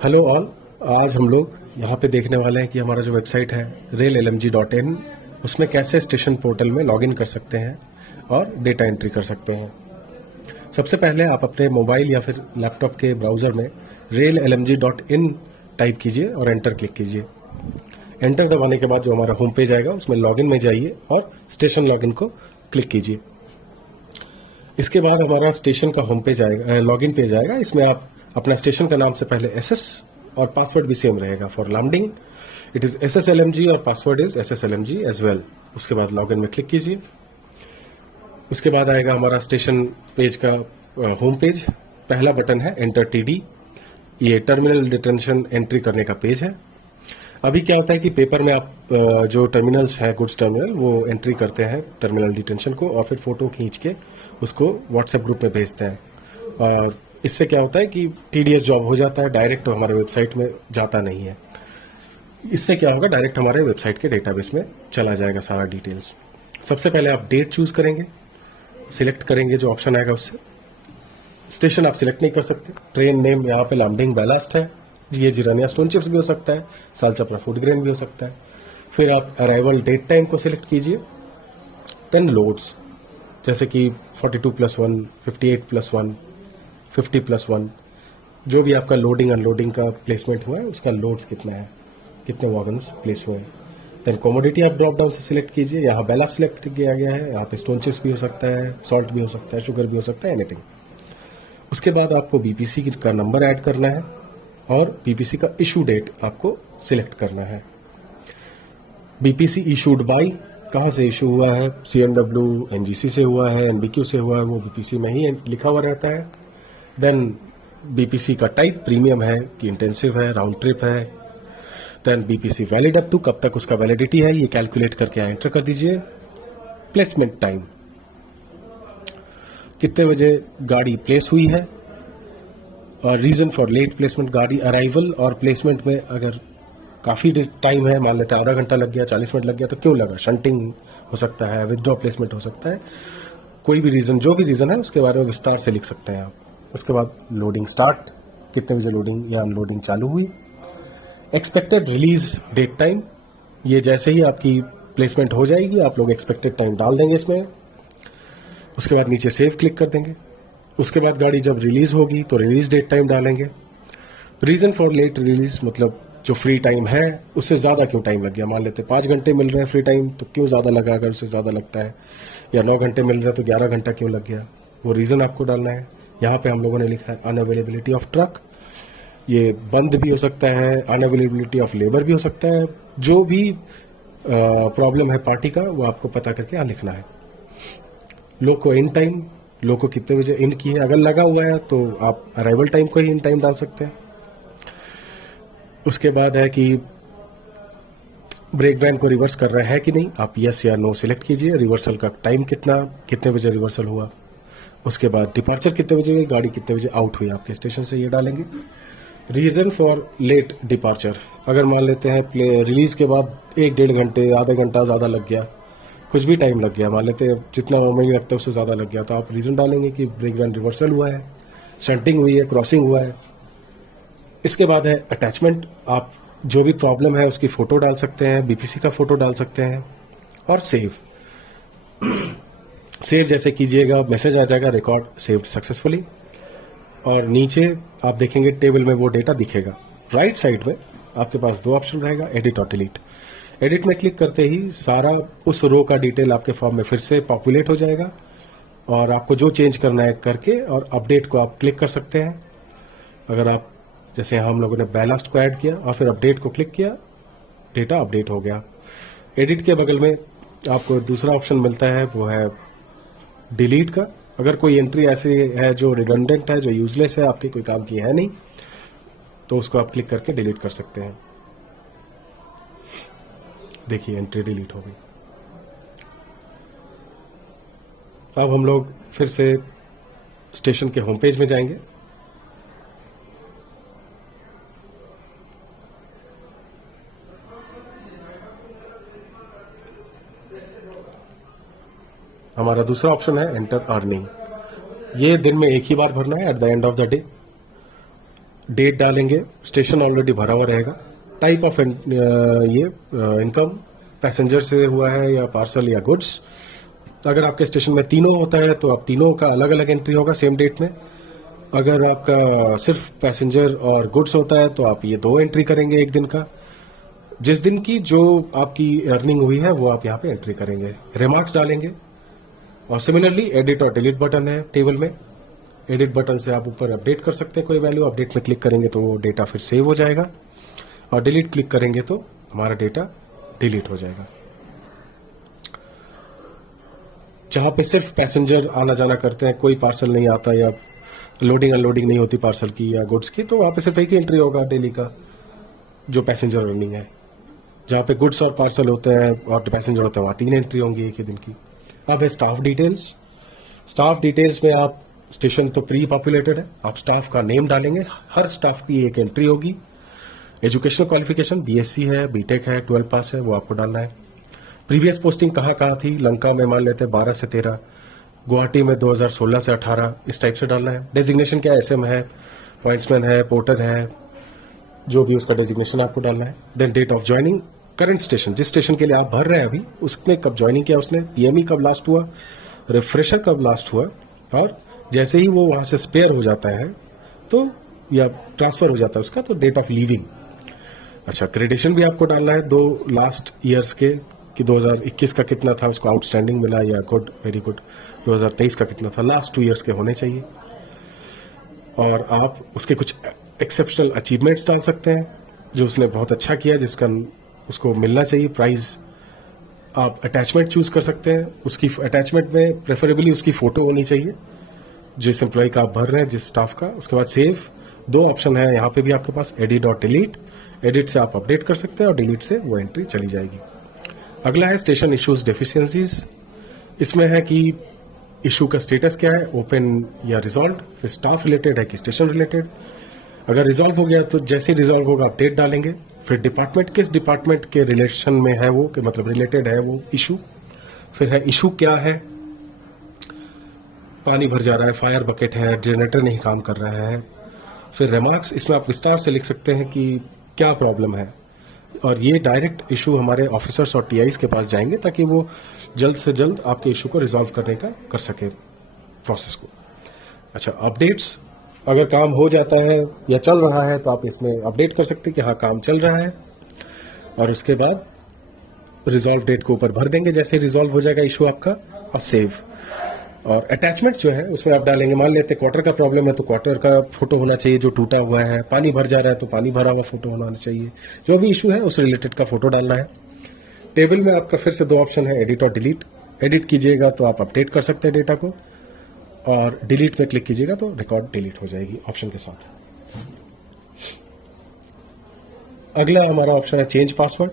Hello all. आज हम लोग यहाँ पे देखने वाले हैं कि हमारा जो वेबसाइट है raillmg.in, उसमें कैसे स्टेशन पोर्टल में लॉगिन कर सकते हैं और डेटा एंट्री कर सकते हैं। सबसे पहले आप अपने मोबाइल या फिर लैपटॉप के ब्राउज़र में raillmg.in टाइप कीजिए और एंटर क्लिक कीजिए। एंटर दबाने के बाद जो हमारा होम पेज आएगा उसमें लॉगिन में जाइए और स्टेशन लॉगिन को क्लिक कीजिए। इसके बाद हमारा स्टेशन का होम पेज आएगा, लॉगिन पेज आएगा। इसमें आप अपना स्टेशन का नाम से पहले एसएस और पासवर्ड भी सेम रहेगा। For landing it is SSLMG और password is SSLMG as well. उसके बाद लॉगिन में क्लिक कीजिए। उसके बाद आएगा हमारा स्टेशन पेज का होम पेज। पहला बटन है एंटर TD। ये टर्मिनल डिटेंशन एंट्री करने का पेज है। अभी क्या होता है कि पेपर में आप जो टर्मिनल्स हैं, गुड्स टर्मिनल, वो एंट्री करते हैं टर्मिनल डिटेंशन को और फिर फोटो खींच के उसको व्हाट्सएप ग्रुप में भेजते हैं। और इससे क्या होता है कि TDS जॉब हो जाता है, डायरेक्ट हमारे वेबसाइट में जाता नहीं है। इससे क्या होगा, डायरेक्ट हमारे वेबसाइट के डेटाबेस में चला जाएगा सारा डिटेल्स। सबसे पहले आप डेट चूज करेंगे, सिलेक्ट करेंगे जो ऑप्शन आएगा उससे। स्टेशन आप सिलेक्ट नहीं कर सकते। ट्रेन नेम यहाँ पे लैंडिंग बेलास्ट है, ये जिरानिया स्टोन चिप्स भी हो सकता है, सालचपरा फूड ग्रेन भी हो सकता है। फिर आप अराइवल डेट टाइम को सिलेक्ट कीजिए। देन लोड्स, जैसे कि 42+1, 58+1, 50+1, जो भी आपका लोडिंग अनलोडिंग का प्लेसमेंट हुआ है उसका लोड्स कितना है, कितने वॉगन्स प्लेस हुए हैं। देन कमोडिटी आप ड्रॉप डाउन से सिलेक्ट कीजिए। यहाँ बैलास्ट सिलेक्ट किया गया है। यहाँ पे स्टोन चिप्स भी हो सकता है, सॉल्ट भी हो सकता है, शुगर भी हो सकता है, एनीथिंग। उसके बाद आपको BPC का नंबर ऐड करना है और BPC का इशू डेट आपको सिलेक्ट करना है। BPC इशूड बाय, कहाँ से इशू हुआ है, CNW NGC से हुआ है, NBQ से हुआ है, वो BPC में ही लिखा हुआ रहता है। देन BPC का टाइप प्रीमियम है कि इंटेंसिव है, राउंड ट्रिप है। Then BPC valid up to, कब तक उसका वैलिडिटी है, ये कैलकुलेट करके एंटर कर दीजिए। प्लेसमेंट टाइम, कितने बजे गाड़ी प्लेस हुई है, और रीजन फॉर लेट प्लेसमेंट, गाड़ी अराइवल और प्लेसमेंट में अगर काफ़ी टाइम है, मान लेते हैं आधा घंटा लग गया, 40 मिनट लग गया, तो क्यों लगा। शंटिंग हो सकता है, विदड्रॉ प्लेसमेंट हो सकता है, कोई भी रीज़न, जो भी रीज़न है उसके बारे में विस्तार से लिख सकते हैं आप। उसके बाद लोडिंग स्टार्ट, कितने बजे लोडिंग या अनलोडिंग चालू हुई। एक्सपेक्टेड रिलीज डेट टाइम, ये जैसे ही आपकी प्लेसमेंट हो जाएगी आप लोग एक्सपेक्टेड टाइम डाल देंगे इसमें। उसके बाद नीचे सेव क्लिक कर देंगे। उसके बाद गाड़ी जब रिलीज होगी तो रिलीज डेट टाइम डालेंगे। रीजन फॉर लेट रिलीज मतलब जो फ्री टाइम है उससे ज़्यादा क्यों टाइम लग गया। मान लेते 5 घंटे मिल रहे हैं फ्री टाइम, तो क्यों ज़्यादा लगा, अगर उससे ज़्यादा लगता है। या 9 घंटे मिल रहा है तो 11 घंटा क्यों लग गया, वो रीज़न आपको डालना है। यहाँ पे हम लोगों ने लिखा है अनअवेलेबिलिटी ऑफ ट्रक, ये बंद भी हो सकता है, अनअवेलेबिलिटी ऑफ लेबर भी हो सकता है। जो भी प्रॉब्लम है पार्टी का वो आपको पता करके यहाँ लिखना है। लोग को इन टाइम, लोग को कितने बजे इन की है, अगर लगा हुआ है तो आप अराइवल टाइम को ही इन टाइम डाल सकते हैं। उसके बाद है कि ब्रेक वैन को रिवर्स कर रहा है कि नहीं, आप यस या नो सिलेक्ट कीजिए। रिवर्सल का टाइम कितना, कितने बजे रिवर्सल हुआ। उसके बाद डिपार्चर कितने बजे हुई, गाड़ी कितने बजे आउट हुई आपके स्टेशन से, ये डालेंगे। रीजन फॉर लेट डिपार्चर, अगर मान लेते हैं रिलीज के बाद 1-1.5 घंटे, आधा घंटा ज़्यादा लग गया, कुछ भी टाइम लग गया, मान लेते हैं जितना नॉर्मली लगता है उससे ज़्यादा लग गया, तो आप रीज़न डालेंगे कि ब्रेक वैन रिवर्सल हुआ है, शंटिंग हुई है, क्रॉसिंग हुआ है। इसके बाद है अटैचमेंट, आप जो भी प्रॉब्लम है उसकी फ़ोटो डाल सकते हैं, BPC का फ़ोटो डाल सकते हैं। और सेव, सेव जैसे कीजिएगा मैसेज आ जाएगा रिकॉर्ड सेव्ड सक्सेसफुली, और नीचे आप देखेंगे टेबल में वो डेटा दिखेगा। राइट साइड में आपके पास 2 ऑप्शन रहेगा, एडिट और डिलीट। एडिट में क्लिक करते ही सारा उस रो का डिटेल आपके फॉर्म में फिर से पॉपुलेट हो जाएगा और आपको जो चेंज करना है करके, और अपडेट को आप क्लिक कर सकते हैं। अगर आप जैसे हम लोगों ने बैलास्ट को ऐड किया और फिर अपडेट को क्लिक किया, डेटा अपडेट हो गया। एडिट के बगल में आपको दूसरा ऑप्शन मिलता है, वो है डिलीट का। अगर कोई एंट्री ऐसी है जो रिडंडेंट है, जो यूजलेस है, आपके कोई काम की है नहीं, तो उसको आप क्लिक करके डिलीट कर सकते हैं। देखिए एंट्री डिलीट हो गई। अब हम लोग फिर से स्टेशन के होम पेज में जाएंगे। हमारा दूसरा ऑप्शन है एंटर अर्निंग। ये दिन में एक ही बार भरना है at the end of the day. Date डालेंगे, स्टेशन ऑलरेडी भरा हुआ रहेगा, टाइप ऑफ ये इनकम पैसेंजर से हुआ है या पार्सल या गुड्स। अगर आपके स्टेशन में तीनों होता है तो आप तीनों का अलग अलग एंट्री होगा सेम डेट में। अगर आपका सिर्फ पैसेंजर और गुड्स होता है तो आप ये 2 एंट्री करेंगे एक दिन का। जिस दिन की जो आपकी अर्निंग हुई है वो आप यहाँ पे एंट्री करेंगे, रिमार्क्स डालेंगे। और सिमिलरली एडिट और डिलीट बटन है टेबल में। एडिट बटन से आप ऊपर अपडेट कर सकते हैं कोई वैल्यू, अपडेट में क्लिक करेंगे तो वो डेटा फिर सेव हो जाएगा, और डिलीट क्लिक करेंगे तो हमारा डेटा डिलीट हो जाएगा। जहां पे सिर्फ पैसेंजर आना जाना करते हैं, कोई पार्सल नहीं आता या लोडिंग अनलोडिंग नहीं होती पार्सल की या गुड्स की, तो वहां पे सिर्फ एक ही एंट्री होगा डेली का जो पैसेंजर अर्निंग है। जहां पे गुड्स और पार्सल होते हैं और पैसेंजर होते हैं वहां 3 एंट्री होंगी एक ही दिन की। अब है स्टाफ डिटेल्स। स्टाफ डिटेल्स में आप स्टेशन तो प्री पॉपुलेटेड है, आप स्टाफ का नेम डालेंगे, हर स्टाफ की एक एंट्री होगी। एजुकेशनल क्वालिफिकेशन बीएससी है, बीटेक है, 12 पास है, वो आपको डालना है। प्रीवियस पोस्टिंग कहाँ थी, लंका में मान लेते हैं 12 से 13, गुवाहाटी में 2016 से 18, इस टाइप से डालना है। डेजिग्नेशन क्या एसएम है, पॉइंट्समैन है, पोर्टर है, जो भी उसका डेजिग्नेशन आपको डालना है। Then date of joining, current station, जिस स्टेशन के लिए आप भर रहे हैं अभी, उसने कब ज्वाइनिंग किया, उसने पीएमई कब लास्ट हुआ, रिफ्रेशर कब लास्ट हुआ, और जैसे ही वो वहां से स्पेयर हो जाता है तो या ट्रांसफर हो जाता है उसका, तो डेट ऑफ लीविंग। अच्छा, क्रेडिशन भी आपको डालना है 2 लास्ट ईयर्स के, कि 2021 का कितना था उसको आउटस्टैंडिंग मिला या गुड, वेरी गुड, 2023 का कितना था, लास्ट 2 ईयर्स के होने चाहिए। और आप उसके कुछ एक्सेप्शनल अचीवमेंट्स डाल सकते हैं जो उसने बहुत अच्छा किया, जिसका उसको मिलना चाहिए प्राइज। आप अटैचमेंट चूज कर सकते हैं, उसकी अटैचमेंट में प्रेफरेबली उसकी फोटो होनी चाहिए जिस एम्प्लॉय का आप भर रहे हैं, जिस स्टाफ का। उसके बाद सेव, 2 ऑप्शन है यहाँ पे भी आपके पास, एडिट और डिलीट। एडिट से आप अपडेट कर सकते हैं और डिलीट से वो एंट्री चली जाएगी। अगला है स्टेशन इश्यूज डेफिशिएंसीज। इसमें है कि इशू का स्टेटस क्या है, ओपन या रिजॉल्व, फिर स्टाफ रिलेटेड है कि स्टेशन रिलेटेड। अगर रिजॉल्व हो गया तो जैसे रिजॉल्व होगा आप डेट डालेंगे, फिर डिपार्टमेंट, किस डिपार्टमेंट के रिलेशन में है वो, कि मतलब रिलेटेड है वो इशू। फिर है इशू क्या है, पानी भर जा रहा है, फायर बकेट है, जनरेटर नहीं काम कर रहा है। फिर रिमार्क्स, इसमें आप विस्तार से लिख सकते हैं कि क्या प्रॉब्लम है, और ये डायरेक्ट इशू हमारे ऑफिसर्स और टीआईज के पास जाएंगे ताकि वो जल्द से जल्द आपके इशू को रिजॉल्व करने का कर सके प्रोसेस को। अच्छा, अपडेट्स, अगर काम हो जाता है या चल रहा है तो आप इसमें अपडेट कर सकते हैं कि हाँ काम चल रहा है, और उसके बाद रिजॉल्व डेट को ऊपर भर देंगे जैसे रिजॉल्व हो जाएगा इशू आपका, और सेव। और अटैचमेंट जो है उसमें आप डालेंगे, मान लेते हैं क्वार्टर का प्रॉब्लम है तो क्वार्टर का फोटो होना चाहिए जो टूटा हुआ है, पानी भर जा रहा है तो पानी भरा हुआ फोटो होना चाहिए, जो भी इशू है उस रिलेटेड का फोटो डालना है। टेबल में आपका फिर से 2 ऑप्शन है, एडिट और डिलीट। एडिट कीजिएगा तो आप अपडेट कर सकते हैं डेटा को, और डिलीट में क्लिक कीजिएगा तो रिकॉर्ड डिलीट हो जाएगी ऑप्शन के साथ। अगला हमारा ऑप्शन है चेंज पासवर्ड।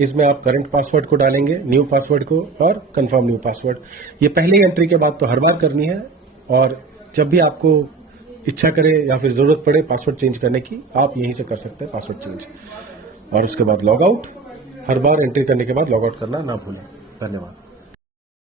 इसमें आप करंट पासवर्ड को डालेंगे, न्यू पासवर्ड को, और कंफर्म न्यू पासवर्ड। ये पहले एंट्री के बाद तो हर बार करनी है, और जब भी आपको इच्छा करे या फिर जरूरत पड़े पासवर्ड चेंज करने की, आप यहीं से कर सकते हैं पासवर्ड चेंज। और उसके बाद लॉग आउट, हर बार एंट्री करने के बाद लॉग आउट करना ना भूलें। धन्यवाद।